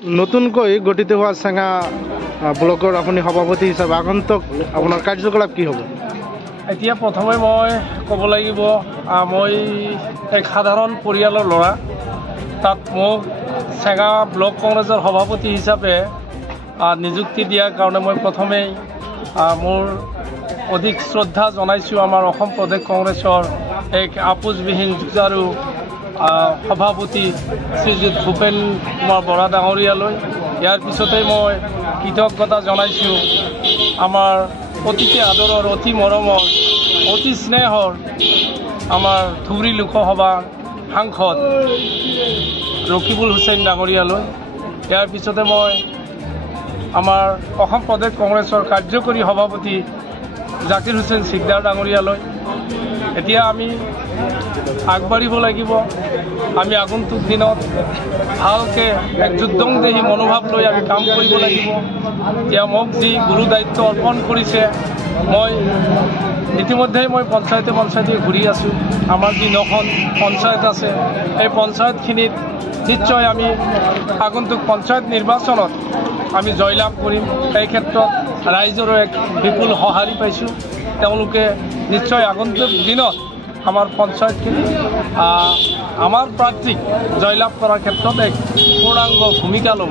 নতুনকৈ গঠিত হোৱা চেঙা ব্লকৰ আপুনি সভাপতি হিচাপে আগন্তুক আপোনাৰ কাৰ্যকলাপ কি হ'ব? এতিয়া প্ৰথমে মই ক'ব লাগিব মই এক সাধাৰণ পৰিয়ালৰ ল'ৰা। তাত মোক চেঙা ব্লক কংগ্ৰেছৰ সভাপতি হিচাপে নিযুক্তি দিয়াৰ কাৰণে মই প্ৰথমেই মোৰ অধিক শ্ৰদ্ধা জনাইছোঁ আমাৰ অসম প্ৰদেশ কংগ্ৰেছৰ এক আপোচবিহীন যুঁজাৰু সভাপতি শ্ৰীযুত ভূপেন কুমাৰ বৰা ডাঙৰীয়ালৈ। ইয়াৰ পিছতেই মই কৃতজ্ঞতা জনাইছোঁ আমাৰ অতিকে আদৰৰ, অতি মৰমৰ, অতি স্নেহৰ আমাৰ ধুবুৰী লোকসভাৰ সাংসদ ৰকিবুল হুছেইন ডাঙৰীয়ালৈ। ইয়াৰ পিছতে মই আমাৰ অসম প্ৰদেশ কংগ্ৰেছৰ কাৰ্যকৰী সভাপতি জাকিৰ হুছেইন চিকদাৰ ডাঙৰীয়ালৈ। এতিয়া আমি আগবাঢ়িব লাগিব। আমি আগন্তুক দিনত ভালকৈ এক যুদ্ধংদেহী মনোভাৱ লৈ আমি কাম কৰিব লাগিব। এতিয়া মোক যি গুৰু দায়িত্ব অৰ্পণ কৰিছে, মই ইতিমধ্যেই মই পঞ্চায়তে ঘূৰি আছোঁ। আমাৰ যি 9খন পঞ্চায়ত আছে, এই পঞ্চায়তখিনিত নিশ্চয় আমি আগন্তুক পঞ্চায়ত নিৰ্বাচনত আমি জয়লাভ কৰিম। এই ক্ষেত্ৰত ৰাইজৰো এক বিপুল সঁহাৰি পাইছোঁ। তেওঁলোকে নিশ্চয় আগন্তুক দিনত আমাৰ পঞ্চায়তখিনি আমাৰ প্ৰাৰ্থীক জয়লাভ কৰাৰ ক্ষেত্ৰত এক পূৰ্ণাংগ ভূমিকা ল'ব।